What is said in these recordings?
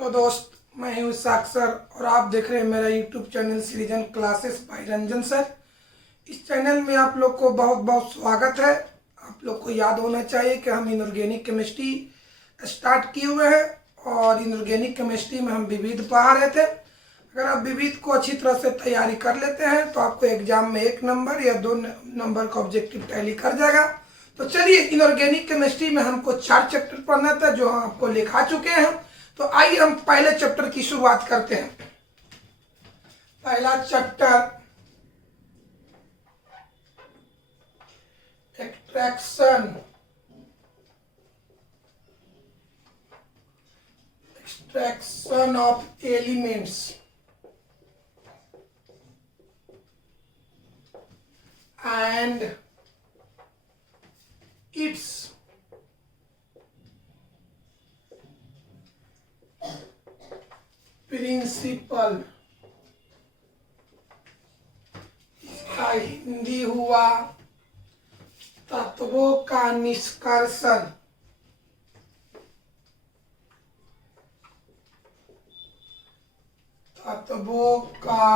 Hello दोस्त, मैं हूँ साक्षर और आप देख रहे हैं मेरा यूट्यूब चैनल सृजन क्लासेस बाय रंजन सर। इस चैनल में आप लोग को बहुत बहुत स्वागत है। आप लोग को याद होना चाहिए कि हम इनऑर्गेनिक केमिस्ट्री स्टार्ट किए हुए हैं और इनऑर्गेनिक केमिस्ट्री में हम विविध पढ़ा रहे थे। अगर आप विविध को अच्छी तरह से तैयारी कर लेते हैं तो आपको एग्जाम में 1 नंबर या 2 नंबर का ऑब्जेक्टिव टैली कर जाएगा। तो चलिए, इनऑर्गेनिक केमिस्ट्री में हमको 4 चैप्टर पढ़ना था जो हम आपको लिखा चुके हैं। तो आइए हम पहले चैप्टर की शुरुआत करते हैं। पहला chapter extraction of elements and its principle. इसका हिंदी हुआ तत्वों का निष्कर्षण। तत्वों का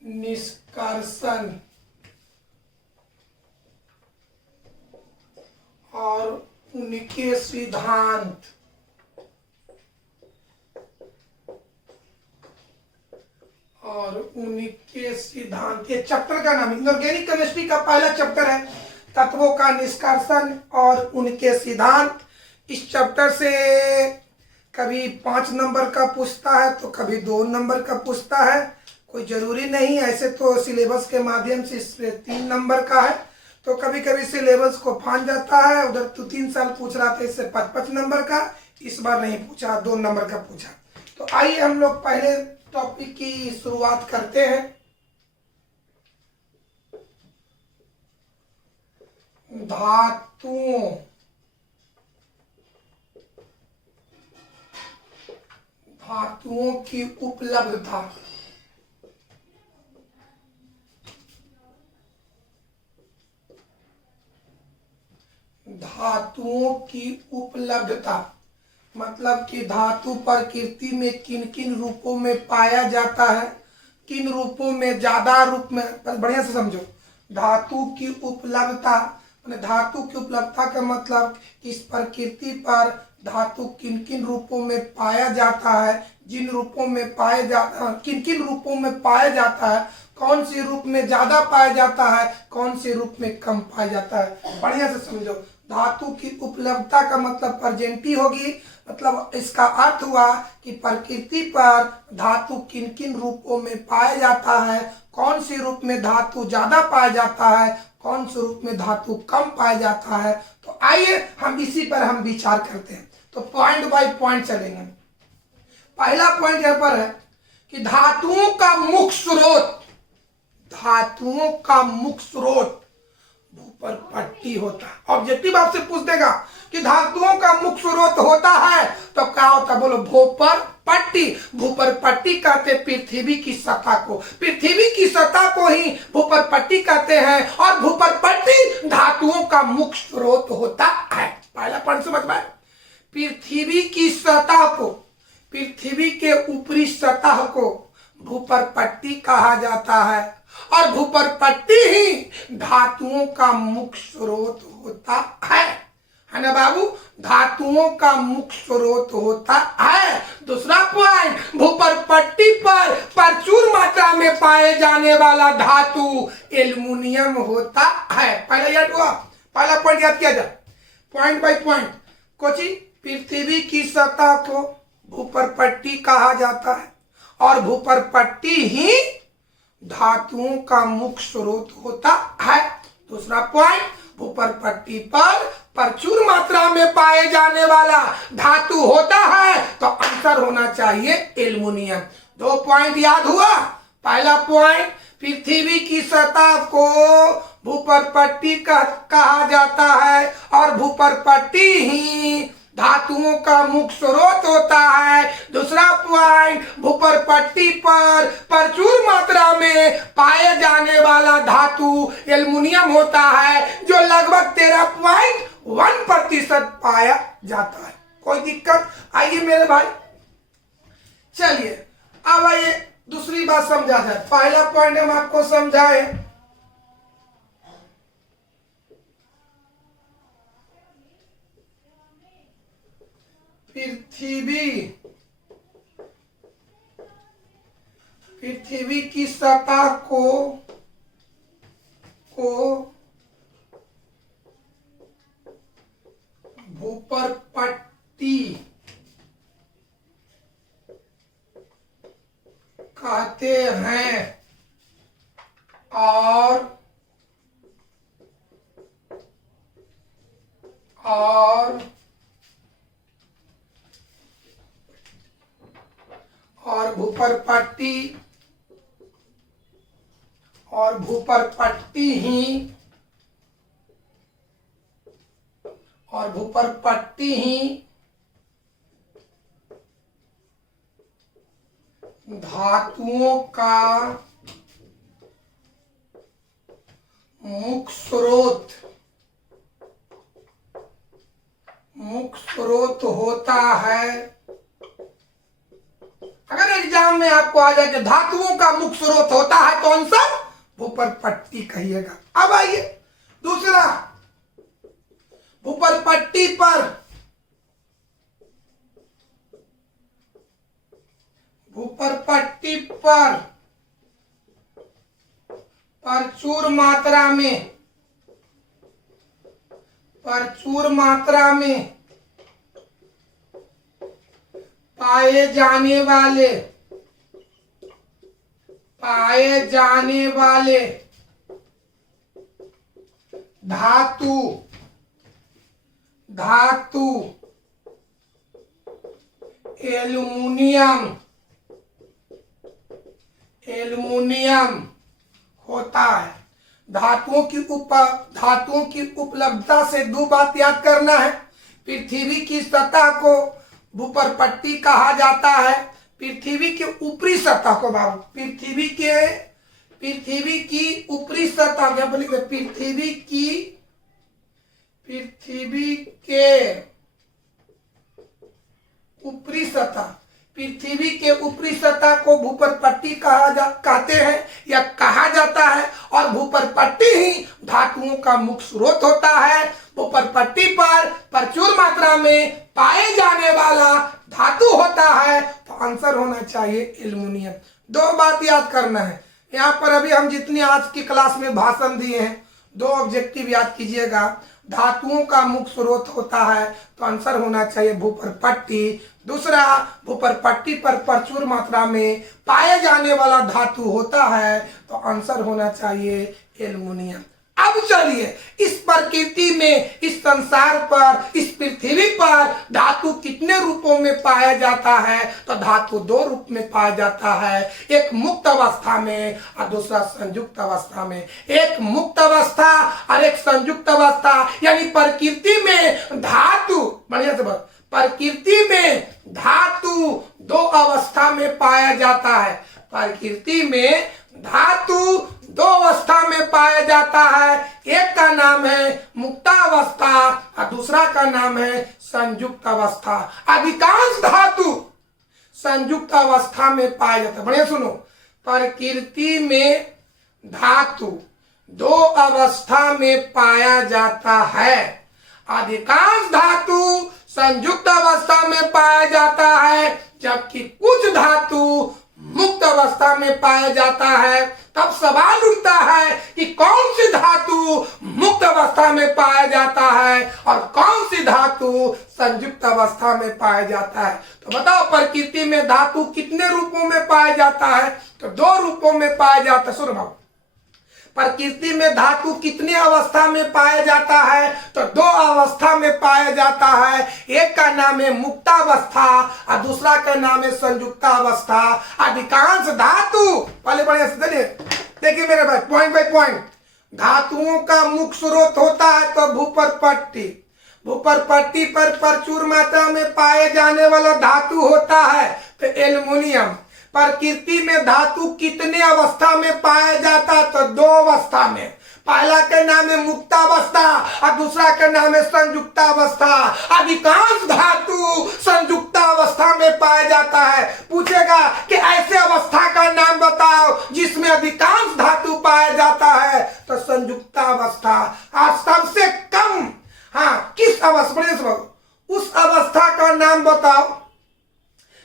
निष्कर्षण और उनके सिद्धांत। ये चैप्टर का नाम इनऑर्गेनिक केमिस्ट्री का पहला चैप्टर है, तत्वों का निष्कर्षण और उनके सिद्धांत। इस चैप्टर से कभी 5 नंबर का पूछता है तो कभी 2 नंबर का पूछता है, कोई जरूरी नहीं। ऐसे तो सिलेबस के माध्यम से इस पे 3 नंबर का है, तो कभी कभी सिलेबस को फांद जाता है। उधर तो 3 साल पूछ रहा था, इससे 5-5 नंबर का, इस बार नहीं पूछा, 2 नंबर का पूछा। तो आइए हम लोग पहले टॉपिक की शुरुआत करते हैं। धातुओं की उपलब्धता। धातुओं की उपलब्धता मतलब कि धातु प्रकृति में किन किन रूपों में पाया जाता है, किन रूपों में, ज्यादा रूप में, बढ़िया से समझो। धातु की उपलब्धता माने धातु की उपलब्धता का मतलब इस प्रकृति पर धातु किन किन रूपों में पाया जाता है, जिन रूपों में पाया जाता, किन किन रूपों में पाया जाता है, कौन सी रूप में ज्यादा पाया जाता है, कौन से रूप में कम पाया जाता है। बढ़िया से समझो। धातु की उपलब्धता का मतलब प्रेजेंटी होगी, मतलब इसका अर्थ हुआ कि प्रकृति पर धातु किन किन रूपों में पाया जाता है, कौन सी रूप में धातु ज्यादा पाया जाता है, कौन से रूप में धातु कम पाया जाता है। तो आइए हम इसी पर हम विचार करते हैं। तो पॉइंट बाय पॉइंट चलेंगे। पहला पॉइंट यहाँ पर है कि धातुओं का मुख्य स्रोत, धातुओं का मुख्य स्रोत भूपर पट्टी होता है। ऑब्जेक्टिव आपसे पूछ देगा कि धातुओं का मुख्य स्रोत होता है तो क्या होता है, बोलो भूपर पट्टी। भूपर पट्टी कहते पृथ्वी की सतह को, पृथ्वी की सतह को ही भूपर पट्टी कहते हैं और भूपर पट्टी धातुओं का मुख्य स्रोत होता है। पहला पॉइंट समझ में। पृथ्वी की सतह को, पृथ्वी के ऊपरी सतह को भूपर पट्टी कहा जाता है और भूपर पट्टी ही धातुओं का मुख्य स्रोत होता है ना बाबू। धातुओं का मुख्य स्रोत होता है। दूसरा पॉइंट, भूपर पट्टी पर प्रचुर मात्रा में पाए जाने वाला धातु एल्युमिनियम होता है। पहला याद हुआ, पहला पॉइंट याद किया जाए पॉइंट बाय पॉइंट। कोची पृथ्वी की सतह को भूपर पट्टी कहा जाता है और भूपर पट्टी ही धातुओं का मुख्य स्रोत होता है। दूसरा पॉइंट, भूपर पट्टी पर प्रचुर मात्रा में पाए जाने वाला धातु होता है, तो आंसर होना चाहिए एल्युमिनियम। 2 पॉइंट याद हुआ। पहला पॉइंट, पृथ्वी की सतह को भूपर पट्टी कहा जाता है और भूपर पट्टी ही धातुओं का मुख्य स्रोत होता है। दूसरा पॉइंट, भूपर पट्टी पर प्रचुर मात्रा में पाए जाने वाला धातु एल्युमिनियम होता है, जो लगभग 1% पाया जाता है। कोई दिक्कत? आइए मेरे भाई, चलिए अब आइए दूसरी बात समझा जाए। पहला पॉइंट हम आपको समझाए पृथ्वी की सतह को भूपरपट्टी कहते हैं और भूपरपट्टी ही धातुओं का मुख्य स्रोत होता है। अगर एग्जाम में आपको आ जाए कि धातुओं का मुख्य स्रोत होता है तो आंसर भूपरपट्टी कहिएगा। अब आइए दूसरा, भूपरपट्टी पर प्रचुर मात्रा में पाए जाने वाले धातु एल्युमिनियम होता है। धातुओं की उपलब्धता से दो बात याद करना है। पृथ्वी की सतह को भूपरपट्टी कहा जाता है। पृथ्वी के ऊपरी सतह को बाबू पृथ्वी की ऊपरी सतह क्या बोलेंगे? पृथ्वी के ऊपरी सतह को भूपरपट्टी कहते हैं या कहा जाता है। और भूपरपट्टी ही धातुओं का मुख्य स्रोत होता है। भूपरपट्टी पर प्रचुर मात्रा में पाए जाने वाला धातु होता है तो आंसर होना चाहिए एल्युमिनियम। दो बात याद करना है यहाँ पर। अभी हम जितनी आज की क्लास में भाषण दिए हैं, दो ऑब्जेक्टिव याद कीजिएगा। धातुओं का मुख्य स्रोत होता है तो आंसर होना चाहिए भूपरपट्टी। दूसरा, भूपरपट्टी पर प्रचुर मात्रा में पाए जाने वाला धातु होता है तो आंसर होना चाहिए एल्युमिनियम। अब चलिए इस प्रकृति में, इस संसार पर, इस पृथ्वी पर धातु कितने रूपों में पाया जाता है? तो धातु दो रूप में पाया जाता है, एक मुक्त अवस्था में और दूसरा संयुक्त अवस्था में। एक मुक्त अवस्था और एक संयुक्त अवस्था, यानी प्रकृति में धातु, बढ़िया से बात, प्रकृति में धातु दो अवस्था में पाया जाता है। प्रकृति में धातु दो अवस्था में पाया जाता है। एक का नाम है मुक्तावस्था और दूसरा का नाम है संयुक्त अवस्था। अधिकांश धातु संयुक्त अवस्था में पाया जाता है। बढ़िया सुनो, प्रकृति में धातु दो अवस्था में पाया जाता है। अधिकांश धातु संयुक्त अवस्था में पाया जाता है, जबकि कुछ धातु मुक्त अवस्था में पाया जाता है। तब सवाल उठता है कि कौन सी धातु मुक्त अवस्था में पाया जाता है और कौन सी धातु संयुक्त अवस्था में पाया जाता है। तो बताओ प्रकृति में धातु कितने रूपों में पाया जाता है? तो दो रूपों में पाया जाता है। सुनो, प्रकृति में धातु कितनी अवस्था में पाया जाता है? तो दो अवस्था में पाया जाता है। एक का नाम है मुक्तावस्था और दूसरा का नाम है संयुक्तावस्था। अधिकांश धातु, पहले बढ़िया से देखिए मेरे भाई, पॉइंट बाय पॉइंट। धातुओं का मुख्य स्रोत होता है तो भूपरपट्टी। भूपरपट्टी पर प्रचुर मात्रा में पाए जाने वाला धातु होता है तो एल्युमिनियम। प्रकृति में धातु कितने अवस्था में पाया जाता है? तो दो अवस्था में। पहला का नाम है मुक्तावस्था और दूसरा का नाम है संयुक्तावस्था। अधिकांश धातु संयुक्तावस्था में पाया जाता है। पूछेगा कि ऐसे अवस्था का नाम बताओ जिसमें अधिकांश धातु पाया जाता है, तो संयुक्तावस्था। और सबसे कम किस अवस्था, उस अवस्था का नाम बताओ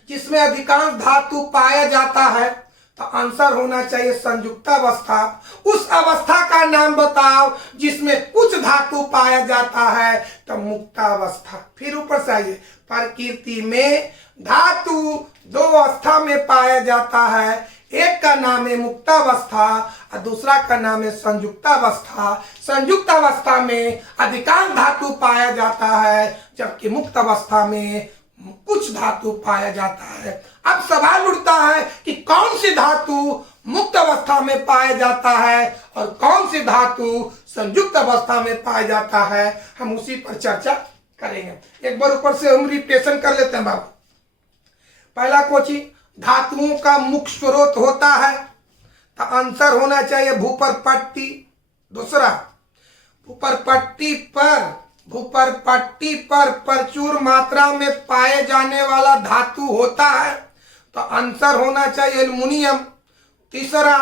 जिसमें अधिकांश धातु पाया जाता है, तो आंसर होना चाहिए संयुक्तावस्था। उस अवस्था का नाम बताओ जिसमें कुछ धातु पाया जाता है, तो मुक्तावस्था। फिर ऊपर से आइए, प्रकृति में धातु दो अवस्था में पाया जाता है, एक का नाम है मुक्तावस्था और दूसरा का नाम है संयुक्तावस्था। संयुक्तावस्था में अधिकांश धातु पाया जाता है, जबकि मुक्त अवस्था में कुछ धातु पाया जाता है। अब सवाल उठता है कि कौन सी धातु मुक्त अवस्था में पाया जाता है और कौन सी धातु संयुक्त अवस्था में पाया जाता है। हम उसी पर चर्चा करेंगे। एक बार ऊपर से हम रिप्लेसन कर लेते हैं बाबू। पहला क्वेश्चन, धातुओं का मुख्य स्रोत होता है, तो आंसर होना चाहिए भूपर पट्टी। दूसरा, भूपर पट्टी पर प्रचुर मात्रा में पाए जाने वाला धातु होता है, तो आंसर होना चाहिए एल्युमिनियम। तीसरा,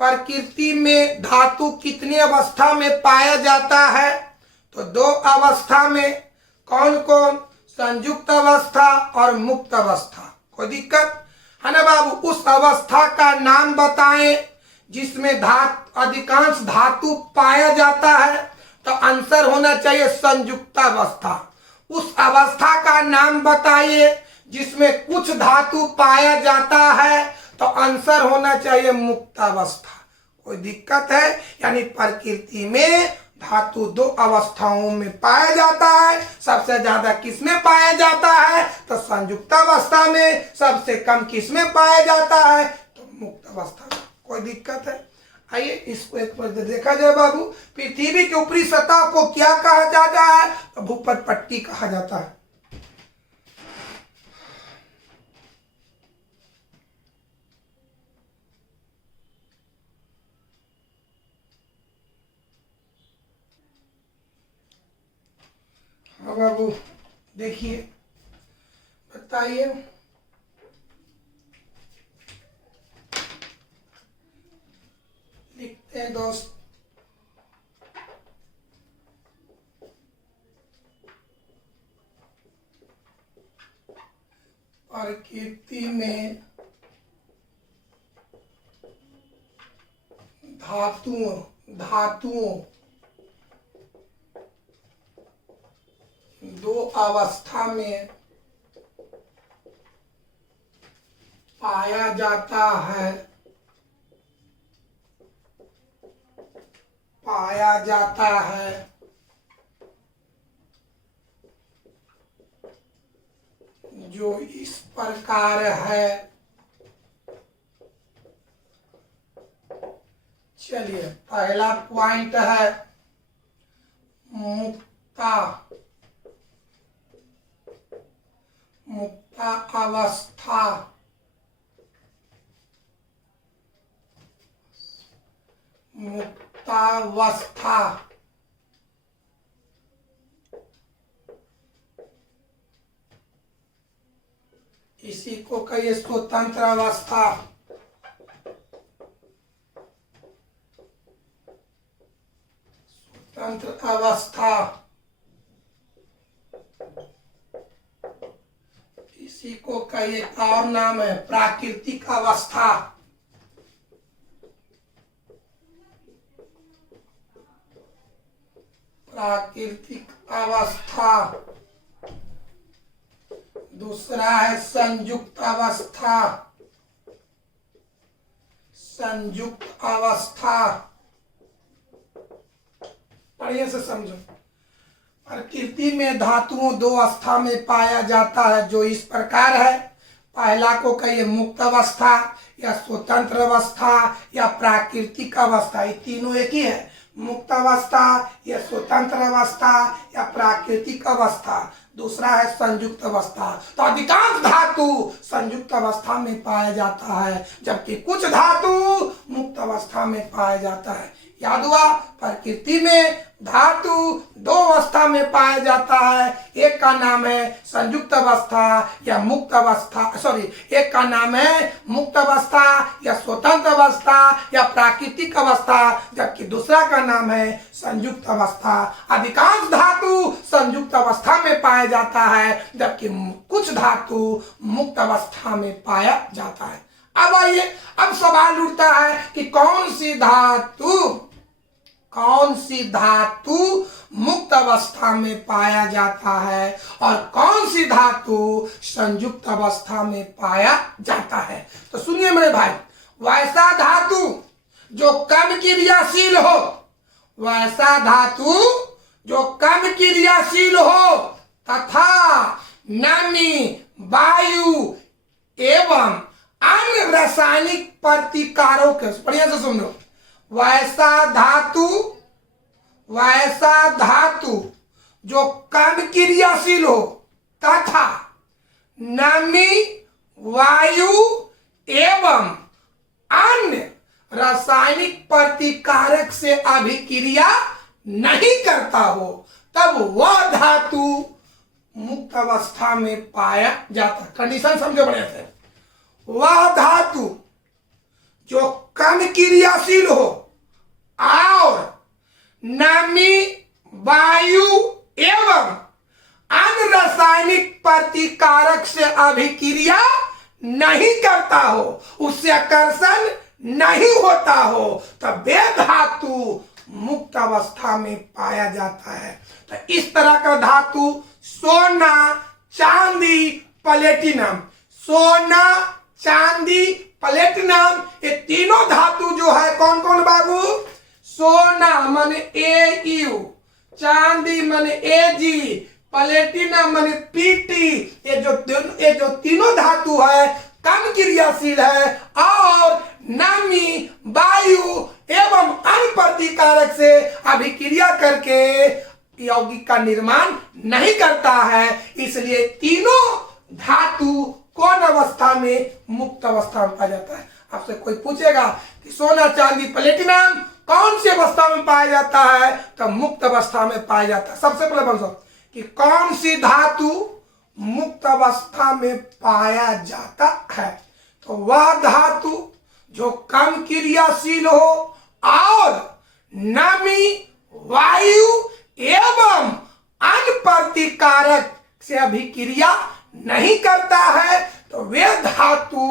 प्रकृति में धातु कितनी अवस्था में पाया जाता है, तो दो अवस्था में। कौन कौन? संयुक्त अवस्था और मुक्त अवस्था। कोई दिक्कत है ना बाबू? उस अवस्था का नाम बताएं जिसमें अधिकांश धातु पाया जाता है, तो आंसर होना चाहिए संयुक्तावस्था। उस अवस्था का नाम बताइए जिसमें कुछ धातु पाया जाता है, तो आंसर होना चाहिए मुक्तावस्था। कोई दिक्कत है? यानी प्रकृति में धातु दो अवस्थाओं में पाया जाता है। सबसे ज्यादा किसमें पाया जाता है? तो संयुक्तावस्था में। सबसे कम किसमें पाया जाता है? तो मुक्त अवस्था में। कोई दिक्कत है? आइए इसको एक बार देखा जाए बाबू। पृथ्वी के ऊपरी सतह को क्या कहा जाता है? तो भूपर पट्टी कहा जाता है। हाँ बाबू, देखिए बताइए। लिखते हैं दोस्त। प्रकृति में धातुओं दो अवस्था में पाया जाता है, जो इस प्रकार है। चलिए, पहला पॉइंट है मुक्ता अवस्था। मुक्तावस्था इसी को कहिए स्वतंत्र अवस्था। स्वतंत्र अवस्था इसी को कहिए, और नाम है प्राकृतिक अवस्था। प्राकृतिक अवस्था। दूसरा है संयुक्त अवस्था। संयुक्त अवस्था बढ़िया से समझो। प्रकृति में धातुओं दो अवस्था में पाया जाता है, जो इस प्रकार है। पहला को कहिए मुक्त अवस्था या स्वतंत्र अवस्था या प्राकृतिक अवस्था, ये तीनों एक ही है। मुक्त अवस्था या स्वतंत्र अवस्था या प्राकृतिक अवस्था। दूसरा है संयुक्त अवस्था। तो अधिकांश धातु संयुक्त अवस्था में पाया जाता है, जबकि कुछ धातु मुक्त अवस्था में पाया जाता है। याद हुआ, प्रकृति में धातु दो अवस्था में पाया जाता है। एक का नाम है संयुक्त अवस्था या मुक्त अवस्था, एक का नाम है मुक्त अवस्था या स्वतंत्र अवस्था या प्राकृतिक अवस्था, जबकि दूसरा का नाम है संयुक्त अवस्था। अधिकांश धातु संयुक्त अवस्था में पाया जाता है, जबकि कुछ धातु मुक्त अवस्था में पाया जाता है। अब आइए, अब सवाल उठता है कि कौन सी धातु मुक्त अवस्था में पाया जाता है और कौन सी धातु संयुक्त अवस्था में पाया जाता है। तो सुनिए मेरे भाई, वैसा धातु जो कम क्रियाशील हो, वैसा धातु जो कम क्रियाशील हो तथा नमी, वायु एवं अन्य रासायनिक प्रतिकारों के, बढ़िया से सुन लो, वैसा धातु जो कम क्रियाशील हो तथा नमी, वायु एवं अन्य रासायनिक प्रतिकारक से अभिक्रिया नहीं करता हो, तब वह धातु मुक्त अवस्था में पाया जाता है। कंडीशन समझो बढ़िया से। वह धातु जो कम क्रियाशील हो और नमी, वायु एवं अन्य रासायनिक प्रतिकारक से अभिक्रिया नहीं करता हो, उससे आकर्षण नहीं होता हो, तब वे धातु मुक्त अवस्था में पाया जाता है। तो इस तरह का धातु सोना, चांदी, प्लेटिनम, सोना, चांदी, प्लेटिनम, ये तीनों धातु जो है कौन कौन बाबू? सोना माने AU, चांदी माने AG, प्लेटिनम माने PT। ये जो तीनों धातु है कम क्रियाशील है और नमी, वायु एवं अन्य प्रतिकारक से अभिक्रिया करके यौगिक का निर्माण नहीं करता है। इसलिए तीनों धातु कौन अवस्था में? मुक्त अवस्था में पाया जाता है। आपसे कोई पूछेगा कि सोना, चांदी, प्लेटिनम कौन सी अवस्था में पाया जाता है, तो मुक्त अवस्था में पाया जाता है। सबसे पहले बताओ कि कौन सी धातु मुक्त अवस्था में पाया जाता है, तो वह धातु जो कम क्रियाशील हो और नमी, वायु एवं अन्य प्रतिकारक से अभिक्रिया नहीं करता है, तो वे धातु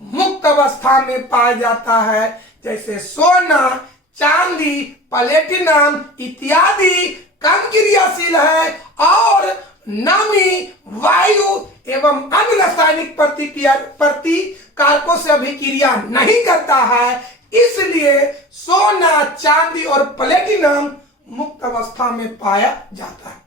मुक्त अवस्था में पाया जाता है। जैसे सोना, चांदी, प्लेटिनम इत्यादि कम क्रियाशील है और नमी, वायु एवं अन्य रासायनिक प्रतिकारकों से अभिक्रिया नहीं करता है, इसलिए सोना, चांदी और प्लेटिनम मुक्त अवस्था में पाया जाता है।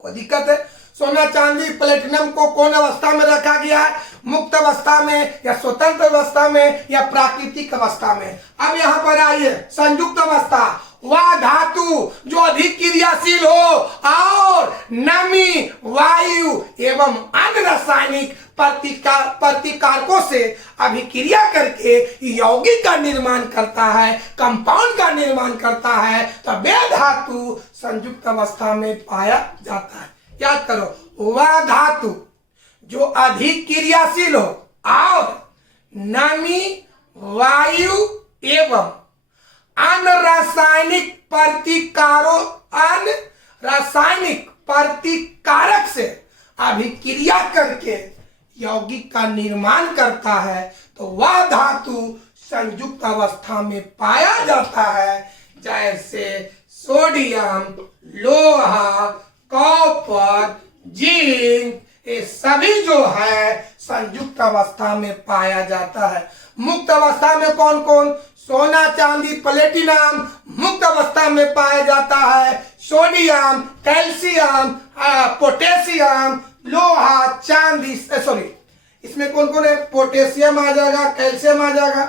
कोई दिक्कत है? सोना, चांदी, प्लेटिनम को कौन अवस्था में रखा गया है? मुक्त अवस्था में या स्वतंत्र अवस्था में या प्राकृतिक अवस्था में? अब यहाँ पर आइए, संयुक्त अवस्था, वह धातु जो अधिक क्रियाशील हो और नमी, वायु एवं अन्य रासायनिक प्रतिकारकों से अभिक्रिया करके यौगिक का निर्माण करता है, कंपाउंड का निर्माण करता है, तब वे धातु संयुक्त अवस्था में पाया जाता है। याद करो, वह धातु जो अधिक क्रियाशील हो और नमी, वायु एवं अन्य रासायनिक प्रतिकारक से अभिक्रिया करके यौगिक का निर्माण करता है, तो वह धातु संयुक्त अवस्था में पाया जाता है। जैसे सोडियम, लोहा, कॉपर, जिंक, ये सभी जो है संयुक्त अवस्था में पाया जाता है। मुक्त अवस्था में कौन कौन? सोना, चांदी, प्लेटिनम मुक्त अवस्था में पाया जाता है। सोडियम, कैल्शियम, पोटेशियम, लोहा, चांदी, इसमें कौन कौन है? पोटेशियम आ जाएगा, कैल्शियम आ जाएगा।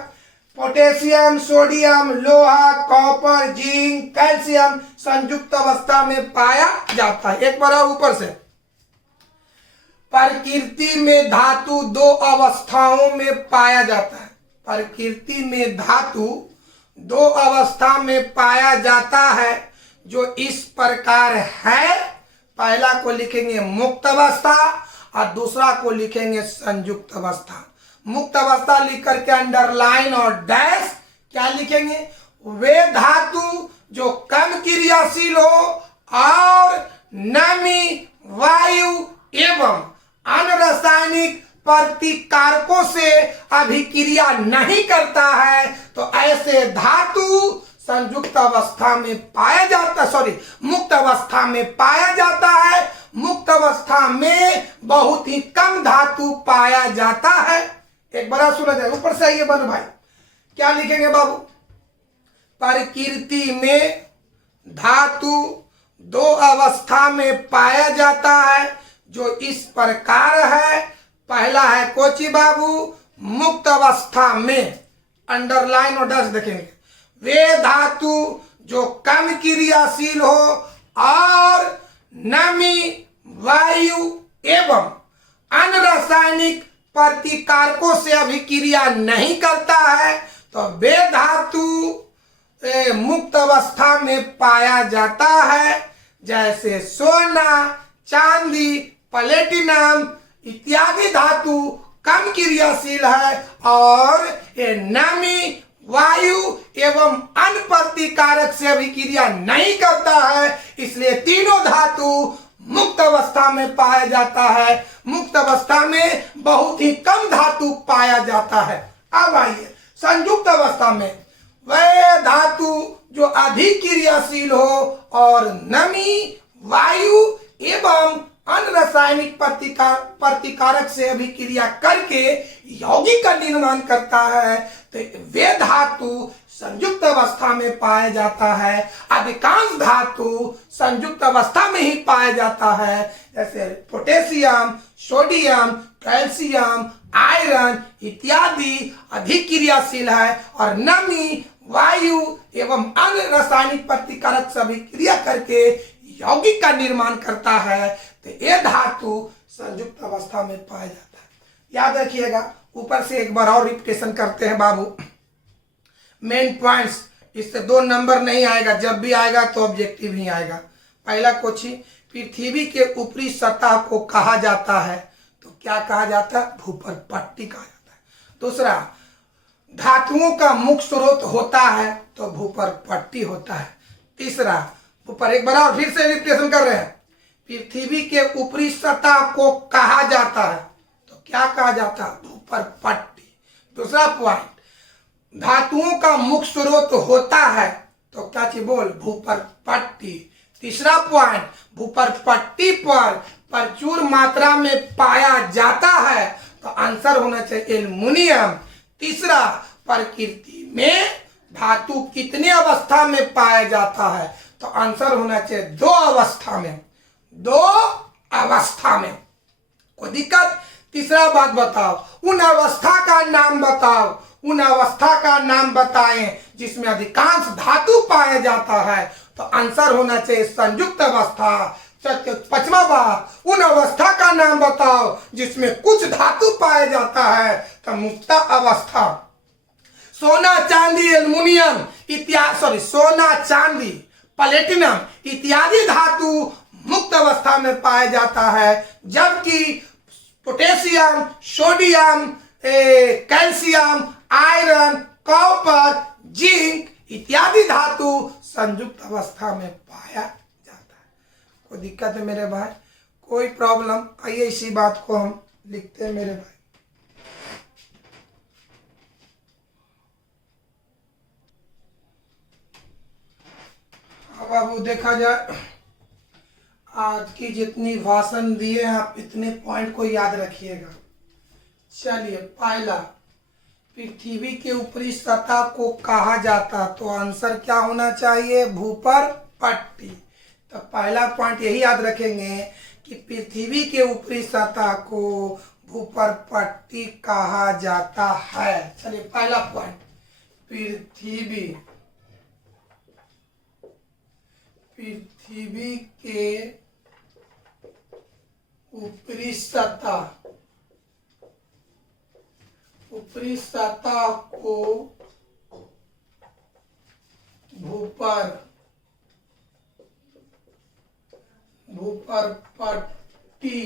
पोटेशियम, सोडियम, लोहा, कॉपर, जिंक, कैल्शियम संयुक्त अवस्था में पाया जाता है। एक बार ऊपर से, प्रकृति में धातु दो अवस्थाओं में पाया जाता है। प्रकृति में धातु दो अवस्था में पाया जाता है जो इस प्रकार है। पहला को लिखेंगे मुक्त अवस्था और दूसरा को लिखेंगे संयुक्त अवस्था। मुक्त अवस्था लिख करके अंडरलाइन और डैश क्या लिखेंगे? वे धातु जो कम क्रियाशील हो और नमी, वायु एवं अन्य रासायनिक प्रतिकारकों से अभिक्रिया नहीं करता है, तो ऐसे धातु संयुक्त अवस्था में पाया जाता, मुक्त अवस्था में पाया जाता है। मुक्त अवस्था में बहुत ही कम धातु पाया जाता है। एक बड़ा सुना जाए, ऊपर से आइए बन भाई, क्या लिखेंगे बाबू? प्रकृति में धातु दो अवस्था में पाया जाता है जो इस प्रकार है। पहला है कोची बाबू? मुक्त अवस्था में, अंडरलाइन और डैश देखेंगे। वे धातु जो कम क्रियाशील हो और नमी, वायु एवं अन्य रासायनिक प्रतिकारकों से अभिक्रिया नहीं करता है, तो वे धातु मुक्त अवस्था में पाया जाता है। जैसे सोना, चांदी, प्लेटिनम इत्यादि धातु कम क्रियाशील है और ये नमी, वायु एवं अन्य प्रतिकारक से अभिक्रिया नहीं करता है, इसलिए तीनों धातु मुक्त अवस्था में पाया जाता है। मुक्त अवस्था में बहुत ही कम धातु पाया जाता है। अब आइए संयुक्त अवस्था में, वह धातु जो अधिक क्रियाशील हो और नमी, वायु एवं अन्य रासायनिक प्रतिकारक से अभिक्रिया करके यौगिक का निर्माण करता है, तो वे धातु संयुक्त अवस्था में पाया जाता है। अधिकांश धातु संयुक्त अवस्था में ही पाया जाता है, जैसे पोटेशियम, सोडियम, कैल्शियम, आयरन इत्यादि अधिक क्रियाशील है और नमी, वायु एवं अन्य रासायनिक प्रतिकारक से अभिक्रिया करके यौगिक का निर्माण करता है, तो ये धातु संयुक्त अवस्था में पाया जाता है। याद रखिएगा। ऊपर से एक बार और रिपीटेशन करते हैं बाबू, मेन पॉइंट्स। इससे 2 नंबर नहीं आएगा, जब भी आएगा तो ऑब्जेक्टिव ही आएगा। पहला क्वेश्चन, पृथ्वी के ऊपरी सतह को कहा जाता है, तो क्या कहा जाता है? भूपर पट्टी कहा जाता है। दूसरा, धातुओं का मुख्य स्रोत होता है, तो भूपर पट्टी होता है। तीसरा, ऊपर एक बार और फिर से रिपीटेशन कर रहे हैं, पृथ्वी के ऊपरी सतह को कहा जाता है, तो क्या कहा जाता है? भूपर पट्टी। दूसरा पॉइंट, धातुओं का मुख्य स्रोत होता है, तो क्या चीज बोल? भूपर पट्टी। तीसरा पॉइंट, भूपर पट्टी पर प्रचुर मात्रा में पाया जाता है, तो आंसर होना चाहिए एल्युमिनियम। तीसरा, प्रकृति में धातु कितने अवस्था में पाया जाता है, तो आंसर होना चाहिए 2 अवस्था में। 2 अवस्था में कोई दिक्कत? तीसरा बात बताओ, उन अवस्था का नाम बताओ, उन अवस्था का नाम बताएं जिसमें अधिकांश धातु पाया जाता है, तो आंसर होना चाहिए संयुक्त अवस्था। 5वां बात, उन अवस्था का नाम बताओ जिसमें कुछ धातु पाया जाता है, तो मुक्त अवस्था। सोना, चांदी, एल्युमिनियम इत्यादि, सोना, चांदी, प्लेटिनम इत्यादि धातु मुक्त अवस्था में पाया जाता है, जबकि potassium, sodium, calcium, iron, copper, zinc इत्यादि धातु संयुक्त अवस्था में पाया जाता है। कोई दिक्कत है मेरे भाई? कोई प्रॉब्लम? आइए इसी बात को हम लिखते हैं मेरे भाई। बाबू देखा जाए, आज की जितनी भाषण दिए आप इतने पॉइंट को याद रखिएगा। चलिए, पहला, पृथ्वी के ऊपरी सतह को कहा जाता, तो आंसर क्या होना चाहिए? भूपर पट्टी। तो पहला पॉइंट यही याद रखेंगे कि पृथ्वी के ऊपरी सतह को भूपर पट्टी कहा जाता है। चलिए पहला पॉइंट, पृथ्वी के ऊपरी सतह को भूपर पट्टी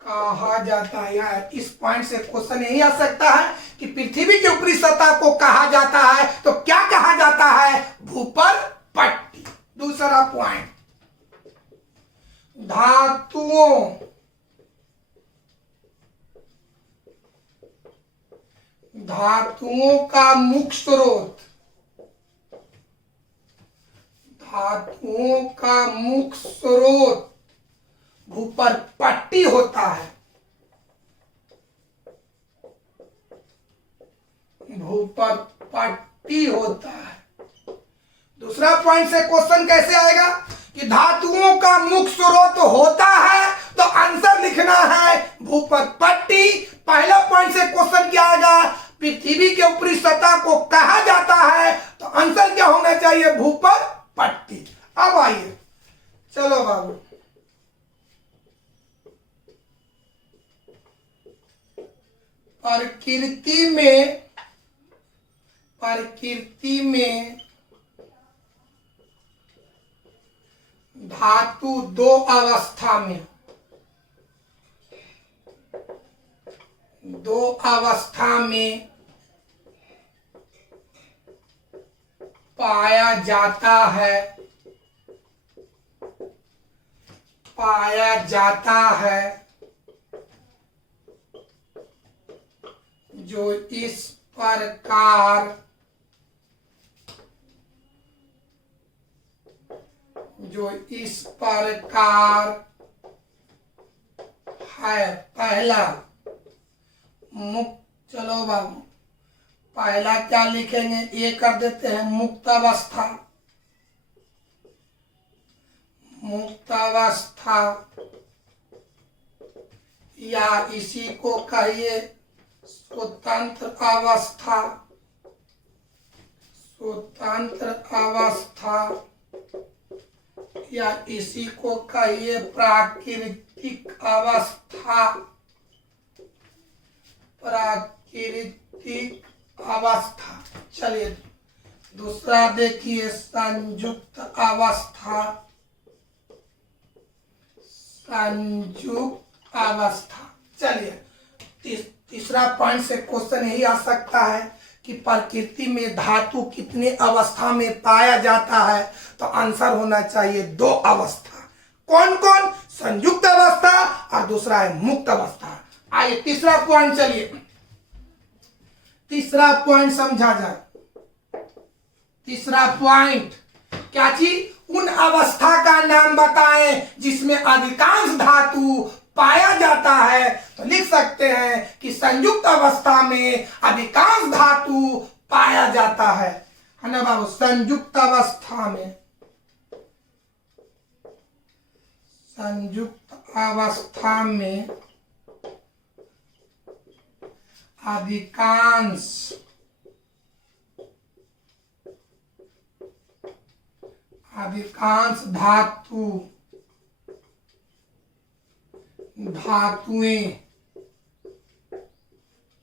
कहा जाता है। यार इस पॉइंट से क्वेश्चन यही आ सकता है कि पृथ्वी के ऊपरी सतह को कहा जाता है तो क्या कहा जाता है? भूपर पट्टी। दूसरा पॉइंट, धातुओं का मुख्य स्रोत भूपर पट्टी होता है। दूसरा पॉइंट से क्वेश्चन कैसे आएगा कि धातुओं का मुख्य स्रोत होता है तो आंसर लिखना है भूपर पट्टी। पहला पॉइंट से क्वेश्चन क्या आएगा? पृथ्वी के ऊपरी सतह को कहा जाता है तो आंसर क्या होना चाहिए? भूपर पट्टी। अब आइए, चलो बाबू, प्रकृति में धातु दो अवस्था में पाया जाता है जो इस प्रकार है। पहला मुक्त, चलो बाबू पहला क्या लिखेंगे? ये कर देते हैं मुक्त अवस्था या इसी को कहिए स्वतंत्र अवस्था या इसी को कहिए प्राकृतिक अवस्था। चलिए दूसरा देखिए संयुक्त अवस्था। चलिए तीसरा पॉइंट से क्वेश्चन यही आ सकता है कि प्रकृति में धातु कितने अवस्था में पाया जाता है तो आंसर होना चाहिए दो अवस्था। कौन कौन? संयुक्त अवस्था और दूसरा है मुक्त अवस्था। आइए तीसरा पॉइंट, चलिए तीसरा पॉइंट समझा जाए। तीसरा पॉइंट क्या चीज? उन अवस्था का नाम बताएं जिसमें अधिकांश धातु पाया जाता है। तो लिख सकते हैं कि संयुक्त अवस्था में अधिकांश धातु पाया जाता है ना बाबू? संयुक्त अवस्था में अधिकांश धातुएं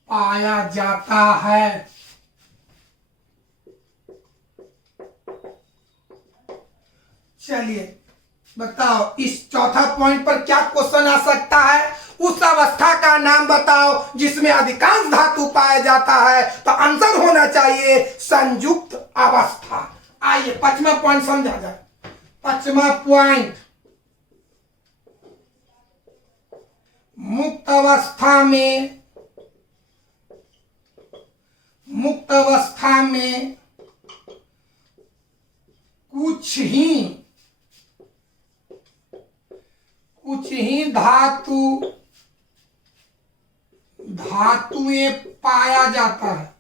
पाया जाता है। चलिए बताओ इस चौथा पॉइंट पर क्या क्वेश्चन आ सकता है? उस अवस्था का नाम बताओ जिसमें अधिकांश धातु पाया जाता है तो आंसर होना चाहिए संयुक्त अवस्था। आइए पांचवा पॉइंट समझा जाए। पांचवा पॉइंट, मुक्त अवस्था में कुछ ही धातुएं पाया जाता है।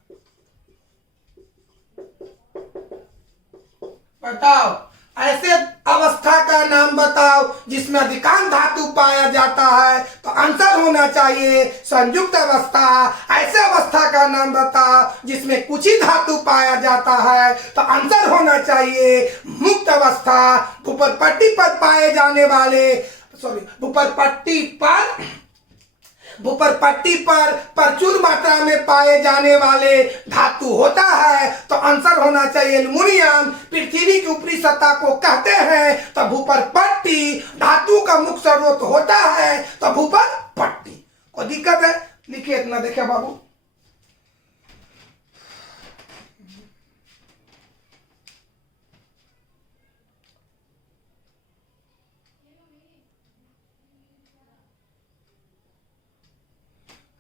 बताओ ऐसे अवस्था का नाम बताओ जिसमें अधिकांश धातु पाया जाता है, तो आंसर होना चाहिए संयुक्त अवस्था। ऐसे अवस्था का नाम बताओ जिसमें कुछ ही धातु पाया जाता है, तो आंसर होना चाहिए मुक्त अवस्था। भूपरपट्टी पर पाए जाने वाले भूपरपट्टी पर प्रचुर मात्रा में पाए जाने वाले धातु होता है, तो आंसर होना चाहिए एल्युमिनियम। पृथ्वी की ऊपरी सतह को कहते हैं, तो भूपरपट्टी धातु का मुख्य स्रोत होता है, तो भूपरपट्टी। कोई दिक्कत है? लिखिए इतना, देखिए बाबू।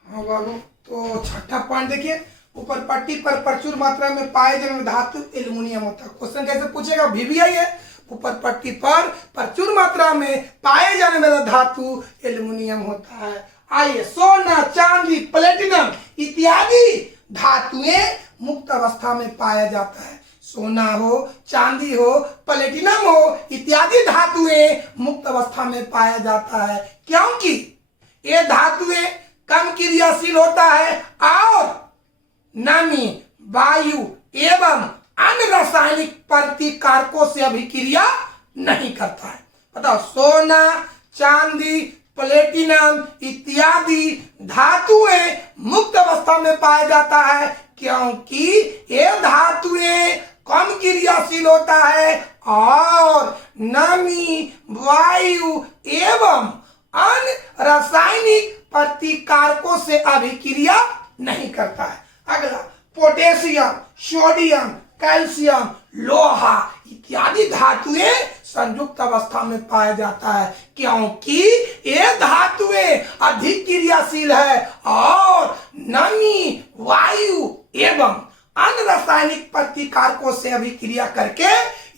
हाँ बाबू, तो छठा पॉइंट देखिए, ऊपर पट्टी पर प्रचुर मात्रा में पाए जाने वाले धातु एल्युमिनियम होता है। क्वेश्चन कैसे पूछेगा? वीवीआई है। ऊपर पट्टी पर प्रचुर मात्रा में पाए जाने वाला धातु एल्युमिनियम होता है। आइए, सोना, चांदी, प्लेटिनम इत्यादि धातुएं मुक्त अवस्था में पाया जाता है। सोना हो, चांदी हो, प्लेटिनम हो इत्यादि धातुएं मुक्त अवस्था में पाया जाता है, क्योंकि ये धातुएं कम क्रियाशील होता है और नमी, वायु एवं अन्य रासायनिक प्रतिकारकों से अभिक्रिया नहीं करता है। बताओ, सोना, चांदी, प्लेटिनम इत्यादि धातुएं मुक्त अवस्था में पाया जाता है, क्योंकि ये धातुएं कम क्रियाशील होता है और नमी, वायु एवं अन्य रासायनिक प्रतिकारकों से अभिक्रिया नहीं करता है। अगला, पोटेशियम, सोडियम, कैल्शियम, लोहा इत्यादि धातुएं संयुक्त अवस्था में पाया जाता है, क्योंकि ये धातुएं अधिक क्रियाशील है और नमी, वायु एवं अन्य रासायनिक प्रतिकारकों से अभिक्रिया करके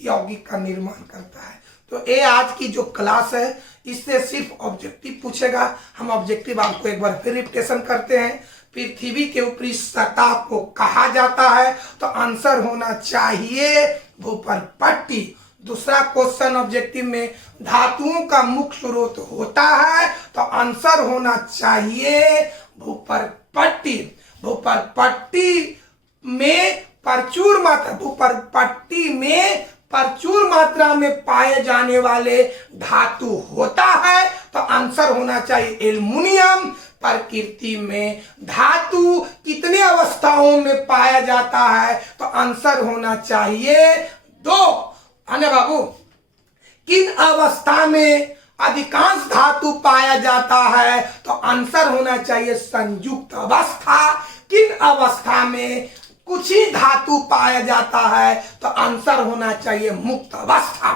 यौगिक का निर्माण करता है। तो ये आज की जो क्लास है, इससे सिर्फ ऑब्जेक्टिव पूछेगा। हम ऑब्जेक्टिव आपको एक बार फिर रिपीटेशन करते हैं। पृथ्वी के ऊपरी सतह को कहा जाता है, तो आंसर होना चाहिए भूपरपट्टी। दूसरा क्वेश्चन ऑब्जेक्टिव में, धातुओं का मुख्य स्रोत होता है, तो आंसर होना चाहिए भूपरपट्टी। भूपरपट्टी में प्रचुर मात्रा में पाए जाने वाले धातु होता है, तो आंसर होना चाहिए एल्युमिनियम। प्रकृति में धातु कितने अवस्थाओं में पाया जाता है, तो आंसर होना चाहिए 2। अन्य बाबू, किन अवस्था में अधिकांश धातु पाया जाता है, तो आंसर होना चाहिए संयुक्त अवस्था। किन अवस्था में कुछ ही धातु पाया जाता है, तो आंसर होना चाहिए मुक्त अवस्था।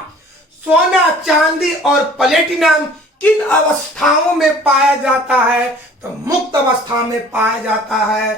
सोना, चांदी और प्लेटिनम किन अवस्थाओं में पाया जाता है, तो मुक्त अवस्था में पाया जाता है।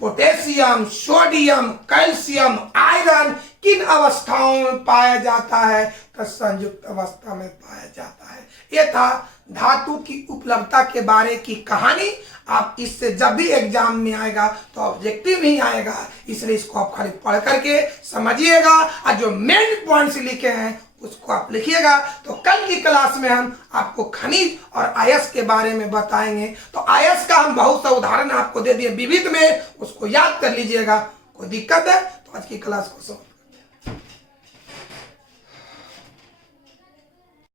पोटेशियम, सोडियम, कैल्शियम, आयरन किन अवस्थाओं में पाया जाता है, तो संयुक्त अवस्था में पाया जाता है। यह था धातु की उपलब्धता के बारे की कहानी। आप इससे जब भी एग्जाम में आएगा तो ऑब्जेक्टिव ही आएगा, इसलिए इसको आप खाली पढ़ करके समझिएगा और जो मेन पॉइंट्स लिखे हैं उसको आप लिखिएगा। तो कल की क्लास में हम आपको खनिज और आयस के बारे में बताएंगे। तो आयस का हम बहुत सा उदाहरण आपको दे दिए विविध में, उसको याद कर लीजिएगा। कोई दिक्कत है तो आज की क्लास को